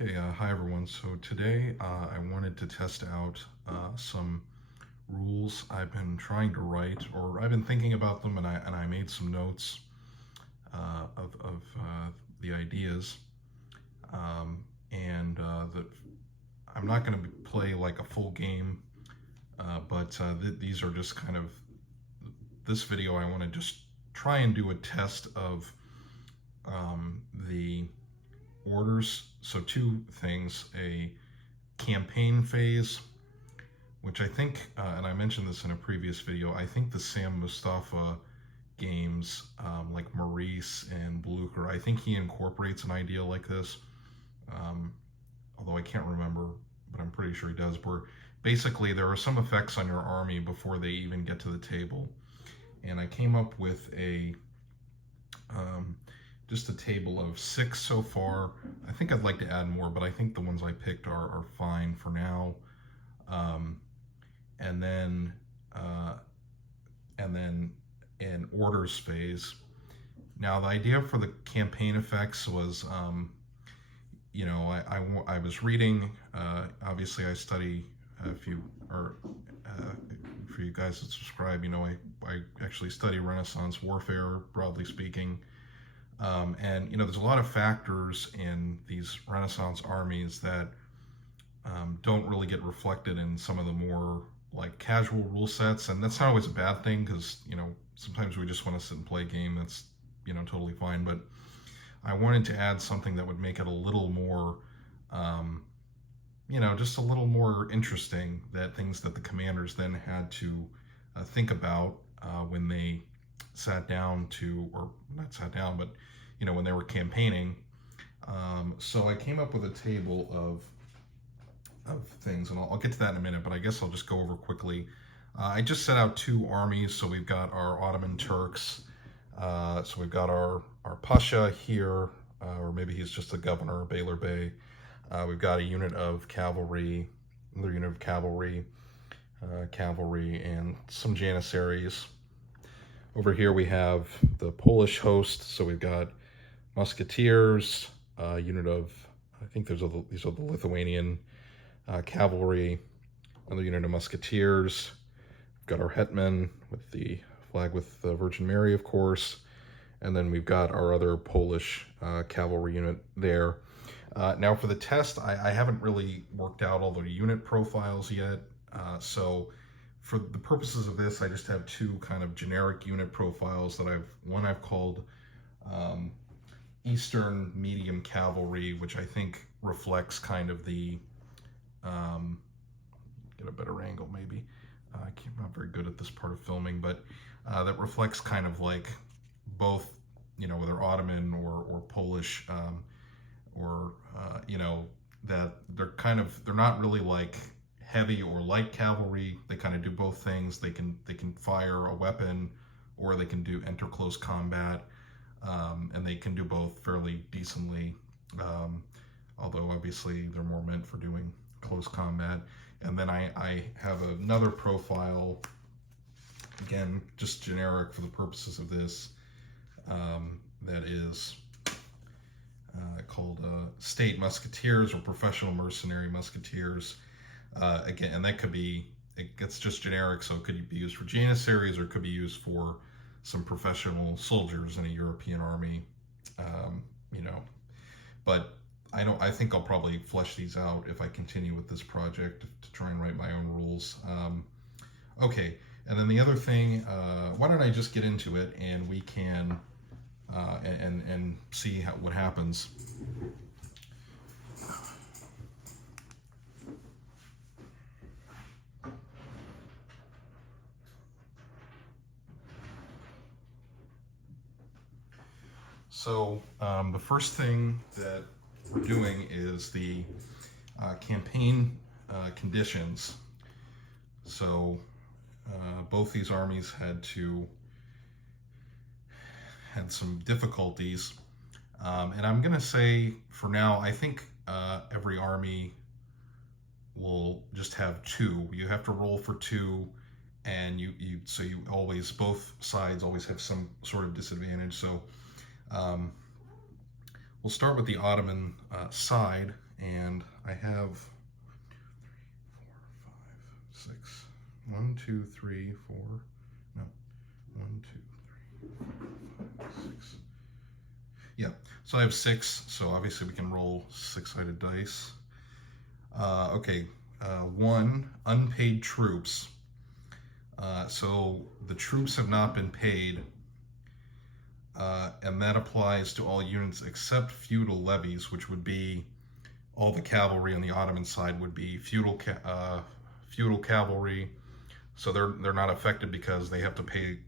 Okay, hi everyone. So today I wanted to test out some rules I've been trying to write, or I've been thinking about them, and I made some notes of the ideas, and that I'm not going to play like a full game, but these are just kind of this video. I want to just try and do a test of the orders. So two things: a campaign phase, which I think, and I mentioned this in a previous video, I think the Sam Mustafa games, like Maurice and Blucher, I think he incorporates an idea like this, although I can't remember, but I'm pretty sure he does, where basically there are some effects on your army before they even get to the table. And I came up with just a table of 6 so far. I think I'd like to add more, but I think the ones I picked are fine for now. And then an orders phase. Now the idea for the campaign effects was, I was reading. Obviously, I study. If you are, for you guys that subscribe, I actually study Renaissance warfare, broadly speaking. And there's a lot of factors in these Renaissance armies that don't really get reflected in some of the more like casual rule sets, and that's not always a bad thing, because sometimes we just want to sit and play a game. That's totally fine, but I wanted to add something that would make it a little more just a little more interesting, that things that the commanders then had to think about when they sat down to, or not sat down, but when they were campaigning. So I came up with a table of things, and I'll get to that in a minute, but I guess I'll just go over quickly. I just set out 2 armies. So we've got our Ottoman Turks. So we've got our Pasha here, or maybe he's just the governor, Beyler Bey. We've got a unit of cavalry, another unit of cavalry, and some Janissaries. Over here we have the Polish host. So we've got musketeers, a unit of, I think these are the Lithuanian cavalry, another unit of musketeers. We've got our hetman with the flag with the Virgin Mary, of course, and then we've got our other Polish cavalry unit there. Now for the test, I haven't really worked out all the unit profiles yet, so for the purposes of this, I just have 2 kind of generic unit profiles that I've called Eastern Medium Cavalry, which I think reflects kind of the, get a better angle maybe, I'm not very good at this part of filming, but that reflects kind of like both, whether Ottoman or Polish, that they're not really like heavy or light cavalry. They kind of do both things. They can fire a weapon, or they can enter close combat, and they can do both fairly decently, although obviously they're more meant for doing close combat. And then I have another profile, again, just generic for the purposes of this, that is called State Musketeers, or Professional Mercenary Musketeers. Again, and that could be, it's just generic, so it could be used for Janissaries, or it could be used for some professional soldiers in a European army, but I think I'll probably flesh these out if I continue with this project to try and write my own rules. Okay, and then the other thing, why don't I just get into it, and we can and see what happens. So the first thing that we're doing is the campaign conditions. So both these armies had some difficulties, and I'm gonna say for now, I think every army will just have 2. You have to roll for 2, and so you always, both sides always have some sort of disadvantage. So we'll start with the Ottoman side, And I have 6. 1, 2, 3, 4. No. 1, 2, 3, 4, 5, 6. Yeah, so I have 6, so obviously we can roll 6-sided dice. Okay, 1, unpaid troops. So the troops have not been paid, and that applies to all units except feudal levies, which would be all the cavalry on the Ottoman side would be feudal cavalry. So they're not affected because they have to pay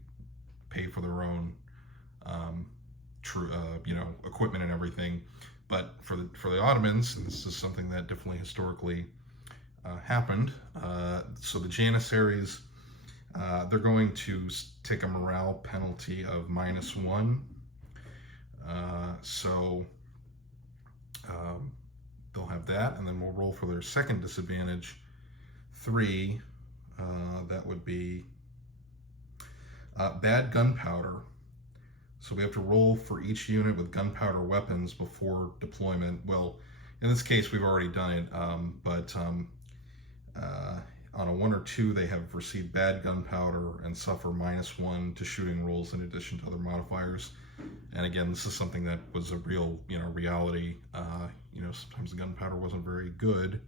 for their own equipment and everything. But for the Ottomans, and this is something that definitely historically happened. So the Janissaries, they're going to take a morale penalty of -1. They'll have that, and then we'll roll for their second disadvantage, 3. That would be bad gunpowder. So we have to roll for each unit with gunpowder weapons before deployment. Well, in this case, we've already done it, but on a 1 or 2, they have received bad gunpowder and suffer -1 to shooting rolls in addition to other modifiers. And again, this is something that was a real, reality. Sometimes the gunpowder wasn't very good.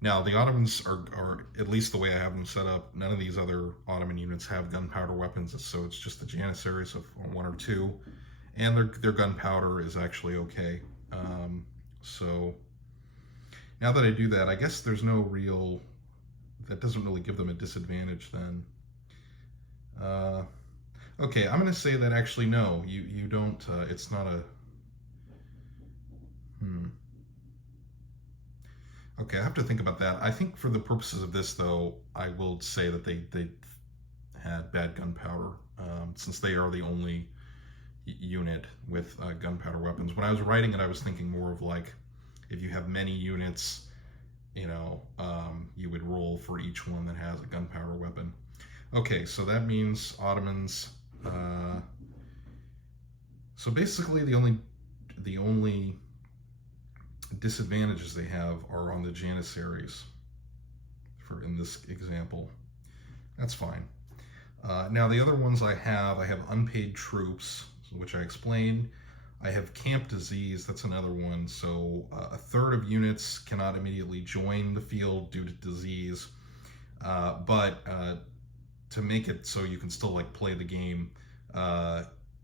Now, the Ottomans are, at least the way I have them set up, none of these other Ottoman units have gunpowder weapons, so it's just the Janissaries of 1 or 2, and their gunpowder is actually okay. So now that I do that, I guess there's no real, that doesn't really give them a disadvantage then. Okay, I'm going to say that actually no, you don't, it's not a, Okay, I have to think about that. I think for the purposes of this, though, I will say that they had bad gunpowder, since they are the only unit with gunpowder weapons. When I was writing it, I was thinking more of like, if you have many units, you would roll for each one that has a gunpowder weapon. Okay, so that means Ottomans. So basically, the only disadvantages they have are on the Janissaries, in this example. That's fine. Now the other ones I have unpaid troops, which I explained. I have camp disease, that's another one. So a third of units cannot immediately join the field due to disease, but to make it so you can still play the game,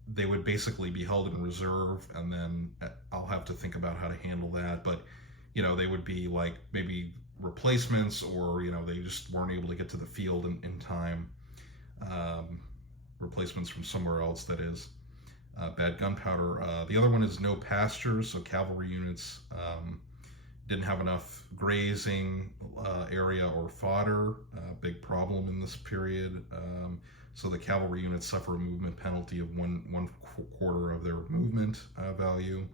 they would basically be held in reserve, and then I'll have to think about how to handle that. But, they would be maybe replacements, or, they just weren't able to get to the field in time. Replacements from somewhere else, that is. Bad gunpowder. The other one is no pastures, so cavalry units didn't have enough grazing area or fodder. Big problem in this period. So the cavalry units suffer a movement penalty of one quarter of their movement value.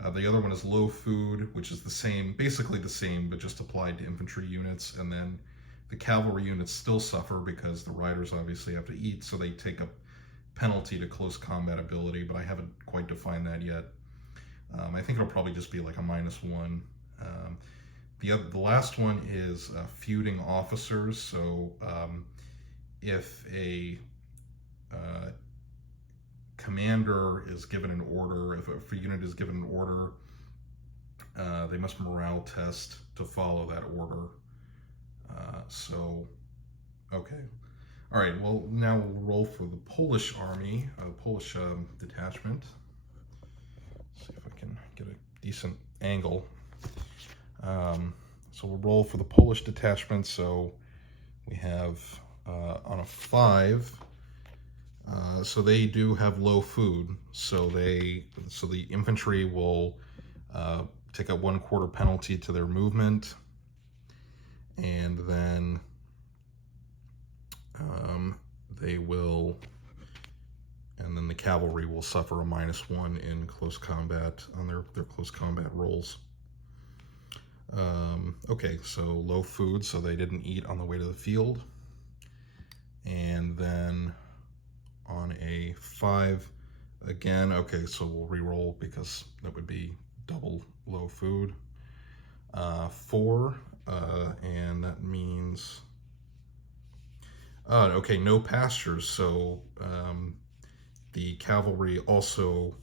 The other one is low food, which is basically the same, but just applied to infantry units. And then the cavalry units still suffer because the riders obviously have to eat, so they take a penalty to close combat ability, but I haven't quite defined that yet. I think it'll probably just be a -1. The last one is feuding officers. So if a commander is given an order, if a unit is given an order, they must morale test to follow that order. Okay. All right, well, now we'll roll for the Polish army, Polish detachment. Let's see if I can get a decent angle. So we'll roll for the Polish detachment. So we have on a 5, so they do have low food. So the infantry will take a 1/4 penalty to their movement, and then the cavalry will suffer a -1 in close combat on their close combat rolls. Okay, so low food, so they didn't eat on the way to the field. And then on a 5, again, okay, so we'll re-roll because that would be double low food. 4, and that means, okay, no pastures. So the cavalry also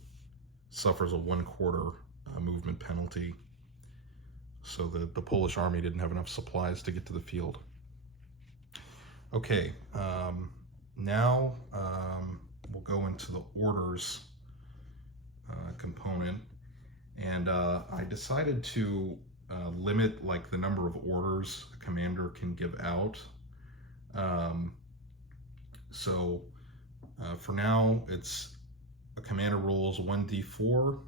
suffers a 1/4 movement penalty. So the Polish army didn't have enough supplies to get to the field. Okay, now we'll go into the orders component, and I decided to limit like the number of orders a commander can give out. So for now, it's a commander rolls 1d4,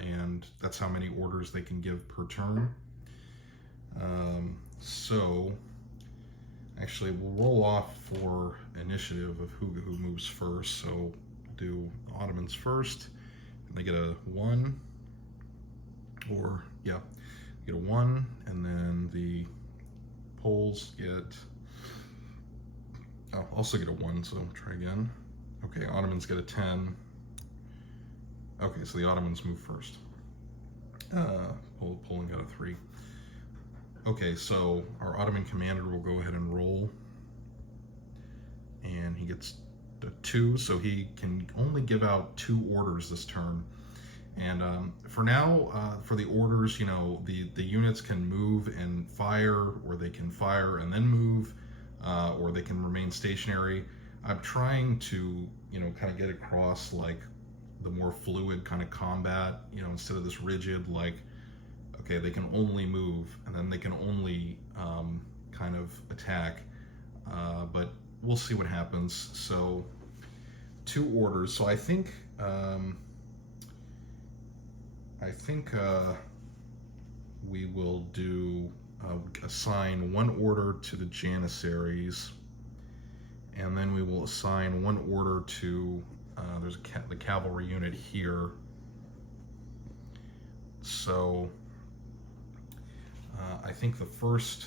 and that's how many orders they can give per turn. So actually, we'll roll off for initiative of who moves first. So we'll do Ottomans first, and they get a 1, or yeah, get a 1, and then the Poles get, oh, also get a 1. So try again. Okay, Ottomans get a 10. Okay, so the Ottomans move first. Poland got a 3. Okay, so our Ottoman commander will go ahead and roll, and he gets a 2, so he can only give out 2 orders this turn. And for now, for the orders, you know, the units can move and fire, or they can fire and then move, or they can remain stationary. I'm trying to, you know, kind of get across like the more fluid kind of combat, you know, instead of this rigid, like, okay, they can only move and then they can only kind of attack, but we'll see what happens. So 2 orders. So I think we will do assign 1 order to the Janissaries, and then we will assign 1 order to there's the cavalry unit here. So I think the first,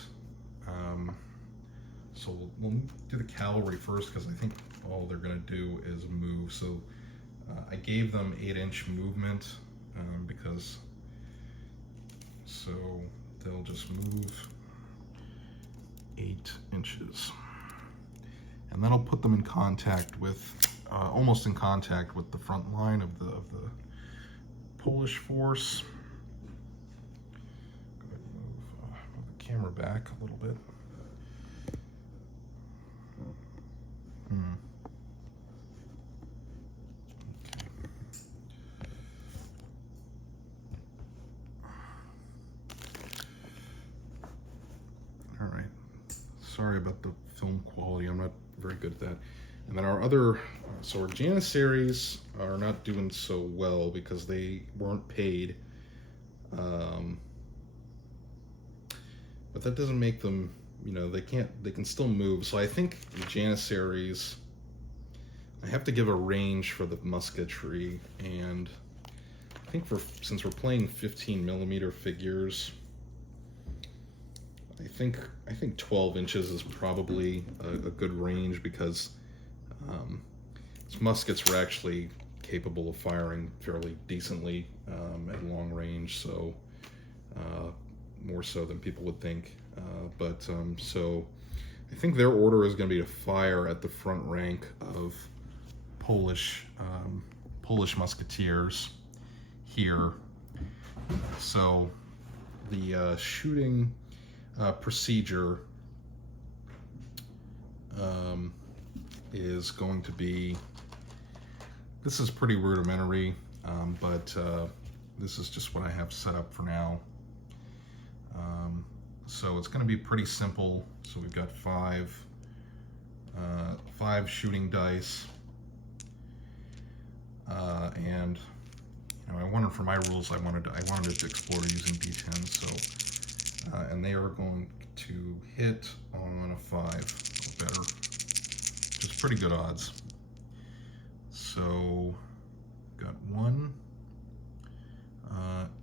so we'll do the cavalry first, because I think all they're going to do is move. So I gave them 8-inch movement, because, so they'll just move 8 inches. And that'll put them in contact with, almost in contact with the front line of the Polish force. Go ahead and move the camera back a little bit. All right. Sorry about the film quality. I'm not very good at that. And then our other, so our Janissaries are not doing so well because they weren't paid. But that doesn't make them, you know, they can still move. So I think the Janissaries, I have to give a range for the musketry, and I think since we're playing 15mm figures, I think 12 inches is probably a good range, because muskets were actually capable of firing fairly decently at long range, so more so than people would think. So I think their order is going to be to fire at the front rank of Polish musketeers here. So the shooting procedure is going to be, this is pretty rudimentary, but this is just what I have set up for now. So it's going to be pretty simple. So we've got 5 shooting dice, and you know, I wanted, for my rules, I wanted to explore using D10. So and they are going to hit on a 5 or better, which is pretty good odds. So got 1,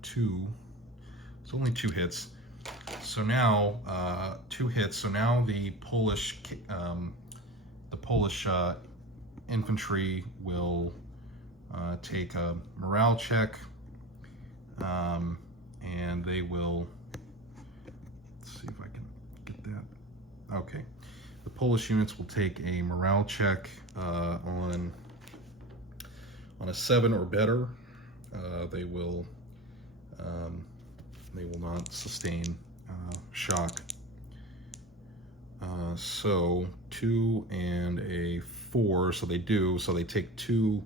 2. It's only 2 hits. So now 2 hits. So now the Polish infantry will take a morale check, and they will let's see if I can get that. Okay. The Polish units will take a morale check on a 7 or better. They will not sustain shock. So 2 and a 4, so they do. So they take 2.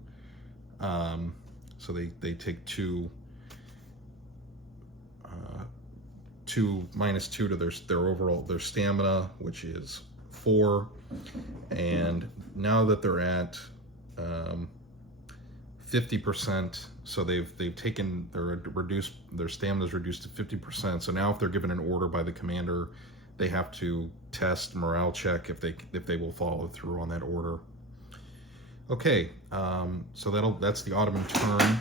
So they take 2. 2 minus 2 to their overall stamina, which is 4. And now that they're at 50%, so they've taken their stamina is reduced to 50%. So now if they're given an order by the commander, they have to test morale check if they will follow through on that order. Okay, so that's the Ottoman turn.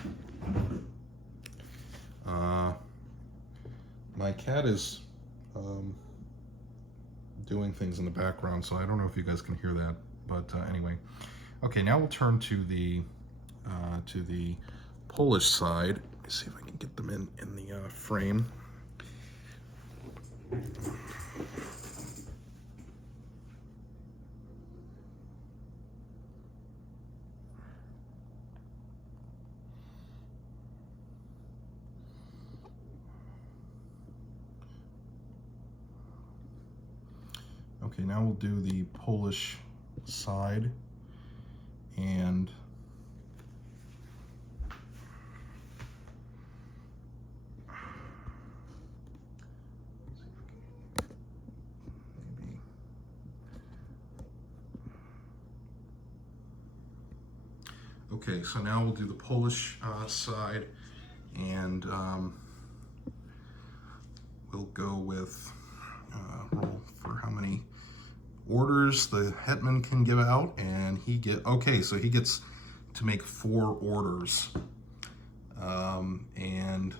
My cat is doing things in the background, so I don't know if you guys can hear that, but anyway. Okay, now we'll turn to the Polish side. Let me see if I can get them in the frame. Okay, now we'll do the Polish side, and okay, so now we'll do the Polish side, and we'll go with roll for how many orders the hetman can give out, and so he gets to make 4 orders, and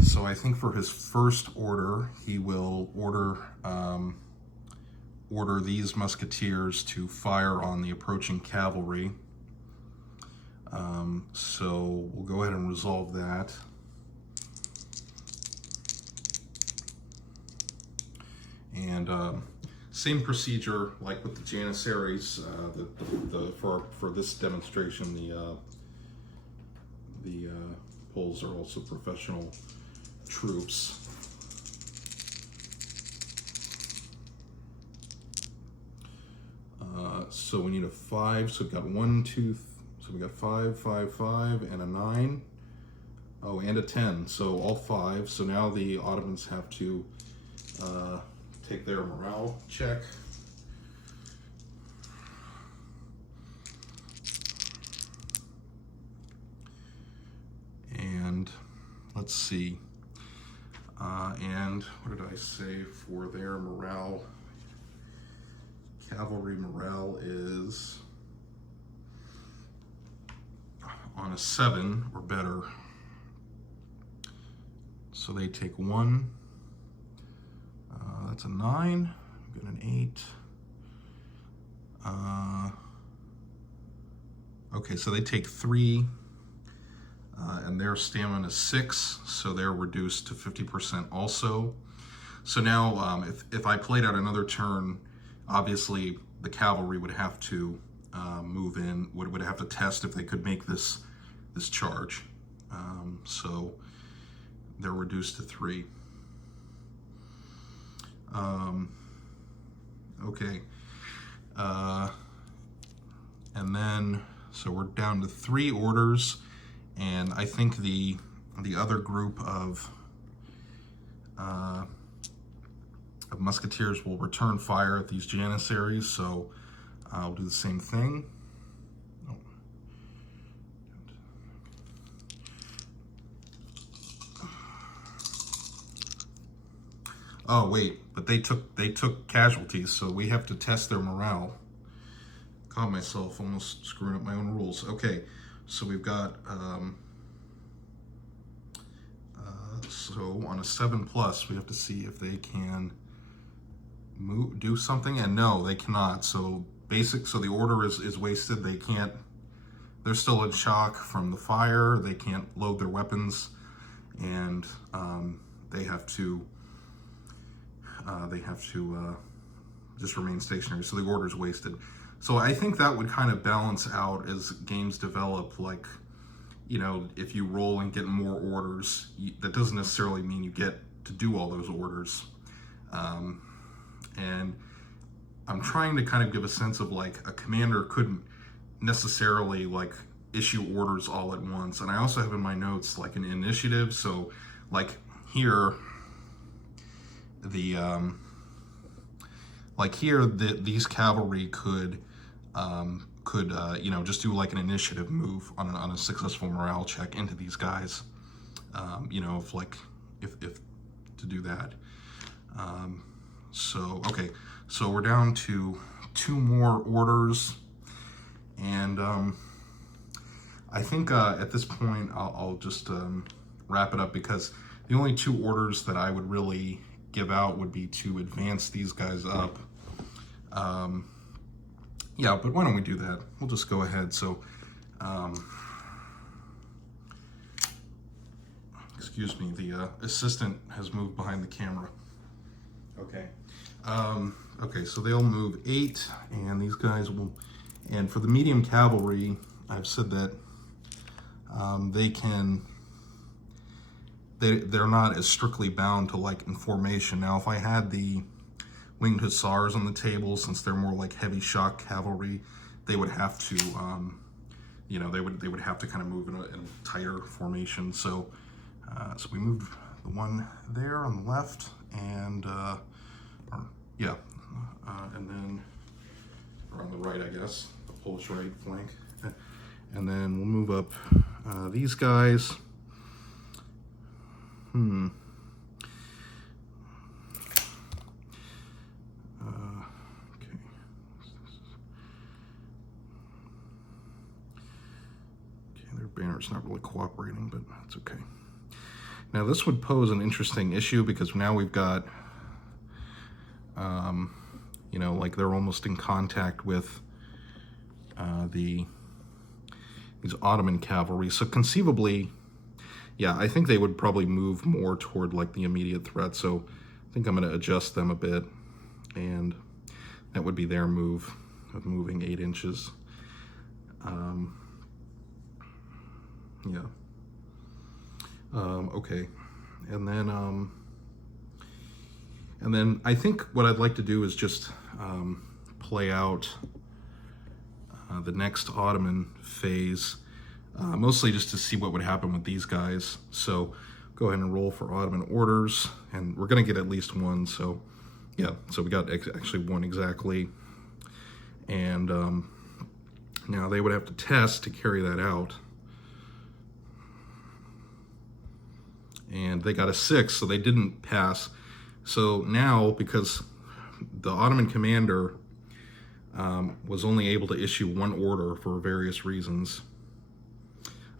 so I think for his first order he will order these musketeers to fire on the approaching cavalry. So we'll go ahead and resolve that. And same procedure like with the Janissaries. For this demonstration, the Poles are also professional troops. So we need a 5. So we've got 1, 2. So we got 5, 5, 5, and a 9. Oh, and a 10. So all 5. So now the Ottomans have to take their morale check. And let's see. And what did I say for their morale? Cavalry morale is on a 7 or better. So they take 1. That's a 9. I've got an 8. Okay, so they take 3, and their stamina is 6, so they're reduced to 50% also. So now, if I played out another turn, obviously the cavalry would have to move in, would have to test if they could make this charge. So they're reduced to 3. Okay, and then so we're down to 3 orders, and I think the other group of musketeers will return fire at these Janissaries, so I'll do the same thing. Oh wait, but they took casualties, so we have to test their morale. Caught myself almost screwing up my own rules. Okay, so we've got so on a 7+, we have to see if they can do something, and no, they cannot. So so the order is wasted. They can't. They're still in shock from the fire. They can't load their weapons, and they have to they have to just remain stationary, so the order's wasted. So I think that would kind of balance out as games develop, like, you know, if you roll and get more orders, that doesn't necessarily mean you get to do all those orders. And I'm trying to kind of give a sense of, like, a commander couldn't necessarily, like, issue orders all at once. And I also have in my notes, like, an initiative. So, like, here, these cavalry could you know, just do like an initiative move on a successful morale check into these guys, you know, if to do that. So, okay, so we're down to 2 more orders, and I think at this point I'll just wrap it up, because the only 2 orders that I would really give out would be to advance these guys up. Yeah, but why don't we do that? We'll just go ahead. So, excuse me, the assistant has moved behind the camera. Okay. Okay, so they'll move 8, and these guys will, and for the medium cavalry, I've said that they're not as strictly bound to, like, in formation. Now, if I had the winged hussars on the table, since they're more like heavy shock cavalry, they would have to, you know, they would have to kind of move in a tighter formation. So, so we moved the one there on the left, and and then or on the right, I guess, the Polish right flank, and then we'll move up these guys. Banner's not really cooperating, but that's okay. Now this would pose an interesting issue, because now we've got, you know, like they're almost in contact with these Ottoman cavalry. So conceivably, yeah, I think they would probably move more toward, like, the immediate threat. So I think I'm going to adjust them a bit, and that would be their move of moving 8 inches. Yeah. Okay. And then I think what I'd like to do is just play out the next Ottoman phase, mostly just to see what would happen with these guys. So go ahead and roll for Ottoman orders, and we're going to get at least 1. So yeah, so we got actually 1 exactly. And now they would have to test to carry that out. And they got a 6, so they didn't pass. So now, because the Ottoman commander was only able to issue 1 order for various reasons.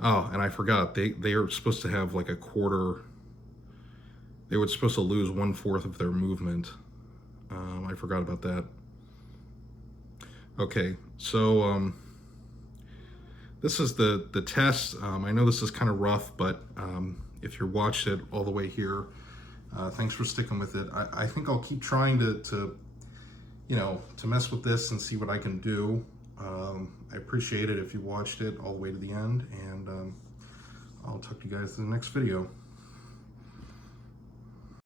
Oh, and I forgot, they are supposed to have like a quarter, they were supposed to lose 1/4 of their movement. I forgot about that. Okay, so this is the test. I know this is kind of rough, but if you watched it all the way here, thanks for sticking with it. I think I'll keep trying to you know, to mess with this and see what I can do. I appreciate it if you watched it all the way to the end, and I'll talk to you guys in the next video.